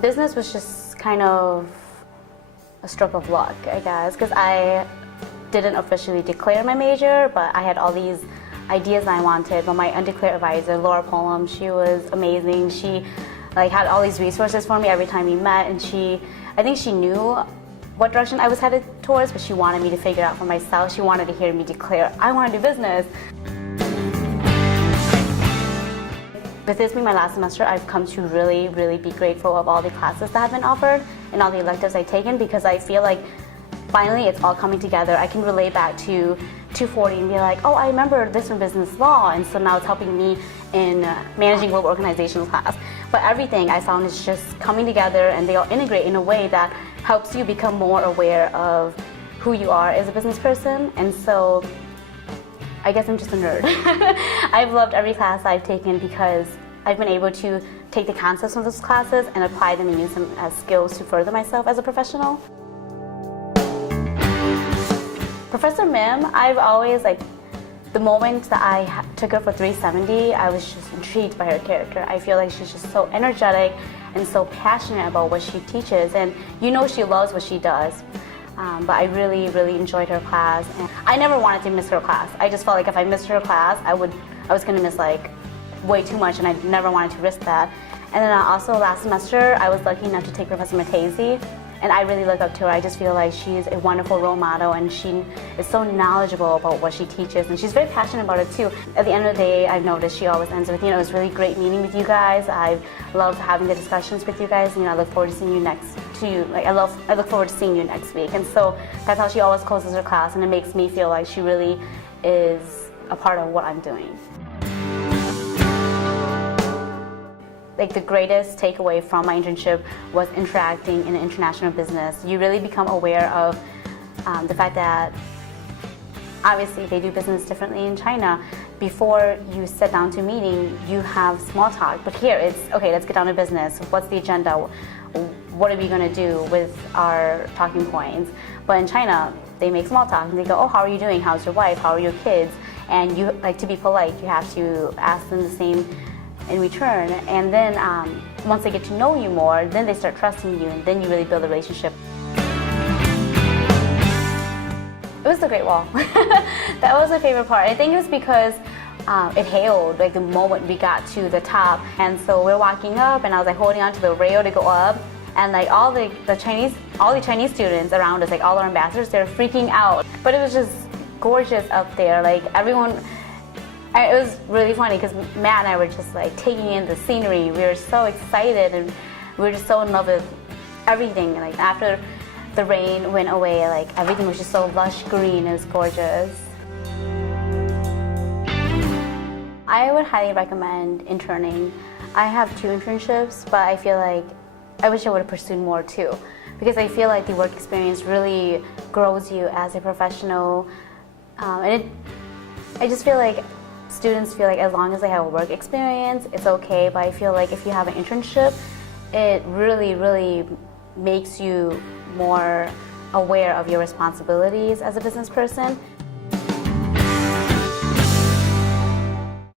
Business was just kind of a stroke of luck, I guess, because I didn't officially declare my major, but I had all these ideas I wanted. But my undeclared advisor, Laura Pullum, she was amazing. She had all these resources for me every time we met, and I think she knew what direction I was headed towards, but she wanted me to figure out for myself. She wanted to hear me declare, I want to do business. With this being my last semester, I've come to really, really be grateful of all the classes that have been offered and all the electives I've taken, because I feel like finally it's all coming together. I can relate back to 240 and be like, oh, I remember this from business law, and so now it's helping me in managing global organizations class. But everything I found is just coming together, and they all integrate in a way that helps you become more aware of who you are as a business person. And so I guess I'm just a nerd. I've loved every class I've taken because I've been able to take the concepts from those classes and apply them and use them as skills to further myself as a professional. Professor Mim, I've always, the moment that I took her for 370, I was just intrigued by her character. I feel like she's just so energetic and so passionate about what she teaches, and she loves what she does. But I really, really enjoyed her class, and I never wanted to miss her class. I just felt like if I missed her class, I was going to miss way too much, and I never wanted to risk that. And then also last semester, I was lucky enough to take Professor Matezi, and I really look up to her. I just feel like she's a wonderful role model, and she is so knowledgeable about what she teaches, and she's very passionate about it too. At the end of the day, I've noticed she always ends with, it was really great meeting with you guys. I love having the discussions with you guys, I look forward to seeing you I look forward to seeing you next week. And so that's how she always closes her class, and it makes me feel like she really is a part of what I'm doing. The greatest takeaway from my internship was interacting in international business. You really become aware of the fact that obviously they do business differently in China. Before you sit down to a meeting, you have small talk, but here it's, okay, let's get down to business. What's the agenda? What are we going to do with our talking points? But in China, they make small talk and they go, oh, how are you doing? How's your wife? How are your kids? And you, to be polite, you have to ask them the same in return. And then once they get to know you more, then they start trusting you, and then you really build a relationship. It was the Great Wall. That was my favorite part. I think it was because it hailed the moment we got to the top, and so we're walking up, and I was holding onto the rail to go up, and all the Chinese students around us, all our ambassadors, they're freaking out. But it was just gorgeous up there. Everyone. It was really funny because Matt and I were just taking in the scenery. We were so excited, and we were just so in love with everything. After the rain went away, everything was just so lush green. It was gorgeous. I would highly recommend interning. I have 2 internships, but I feel I wish I would have pursued more too, because I feel the work experience really grows you as a professional, I just feel students feel as long as they have a work experience, it's okay. But I feel if you have an internship, it really, really makes you more aware of your responsibilities as a business person.